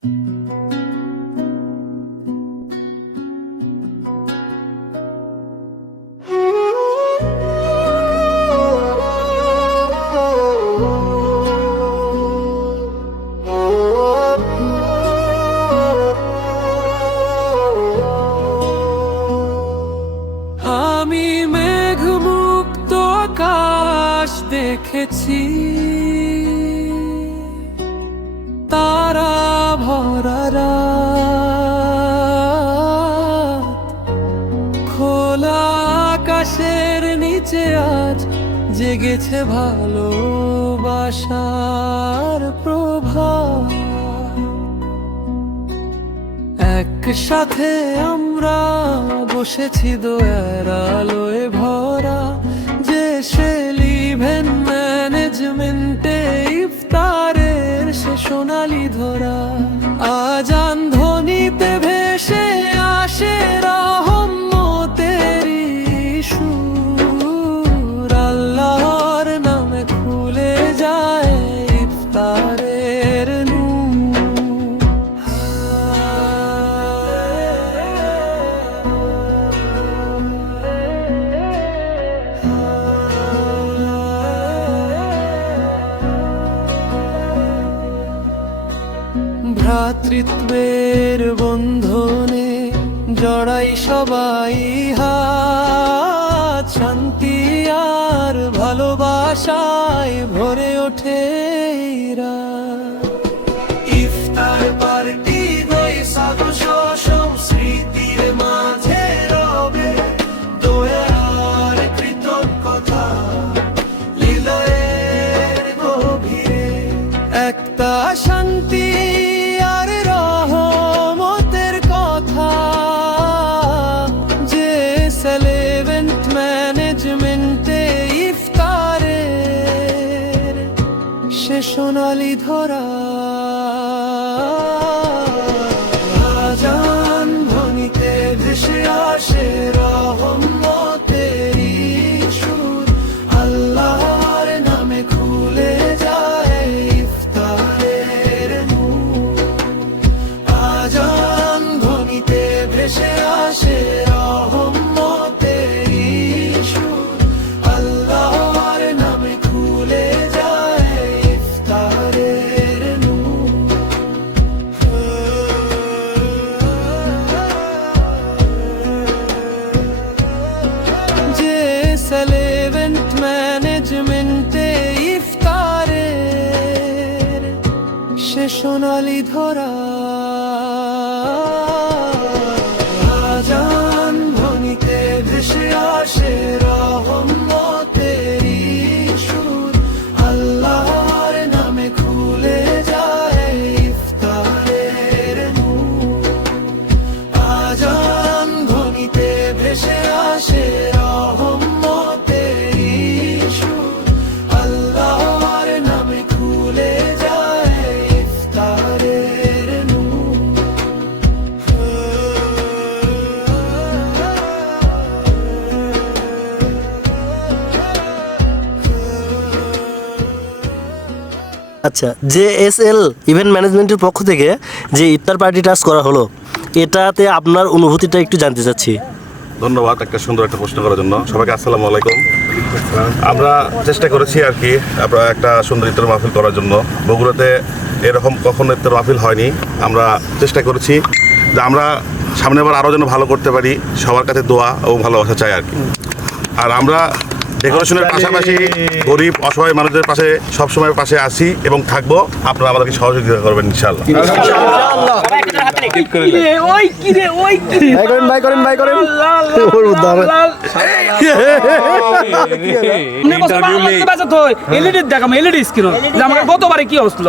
আমি মেঘমুক্ত আকাশ দেখেছি, তারা ভরা রাত, খোলা আকাশের নিচে আজ জেগেছে ভালোবাসার প্রভাব। একসাথে আমরা বসেছি দোয়ার আলোয় ভরা, যে সেল ইভেন্ট ম্যানেজমেন্টে ইফতারের সে সোনালি ধরা। আজান ধ্বনিতে ভেসে আসে রহমতেরি সুর, আল্লাহর নামে খুলে যায় ইফতারের ভ্রাতৃত্বের বন্ধনে জড়াই সবাই হাত, শান্তি আর ভালোবাসায় ভরে ওঠে রাত। ইফতার পার্টি নয় সাধু শোষম, স্মৃতির মাঝে রবে দয়ার কৃতজ্ঞতা, হৃদয়ের গভীরে একটা শান্তি আর রহমতের কথা, যে সেলেভেন্ট ম্যানেজমেন্টে ইফতারের সে সোনালি ধরা। আজান ধ্বনিতে ভেসে আসে রহমতেরি সুর, আল্লাহর নামে খুলে যায় ইফতারের নূর। আজান ধ্বনিতে ভেসে আসে রহমতেরি সুর, আল্লাহর নামে খুলে যায় ইফতারের নূর। যে সেলেভেন্ট ম্যানেজমেন্টে ইফতারের সে সোনালি ধরা। আজান ধ্বনিতে ভেসে আসে রহমতেরি সুর, আল্লাহর নামে খুলে যায় ইফতারের নূর। আজান ধ্বনিতে ভেসে আসে রহমতেরি সুর, আল্লাহর নামে খুলে যায় ইফতারের নূর। আচ্ছা, JSL ইভেন্ট ম্যানেজমেন্টের পক্ষ থেকে যে ইফতার পার্টি টাস্ক করা হলো, এটাতে আপনার অনুভূতিটা একটু জানতে চাচ্ছি। ধন্যবাদ একটা সুন্দর একটা প্রশ্ন করার জন্য। সবাইকে আসসালামু আলাইকুম। আমরা চেষ্টা করেছি আর কি আমরা একটা সুন্দর ইফতার মাহফিল করার জন্য। বগুড়াতে এরকম কখনো ইফতার মাহফিল হয়নি। আমরা চেষ্টা করেছি যে আমরা সামনেবার আরও যেন ভালো করতে পারি, সবার কাছে দোয়া ও ভালোবাসা চাই আর কি। আর আমরা ডেকোরেশনের পাশাপাশি গরিব অসহায় মানুষদের পাশে সবসময় পাশে আসি এবং থাকবো। আপনারা আমাদেরকে সহযোগিতা করবেন ইনশাআল্লাহ। গতবারে কি হচ্ছিল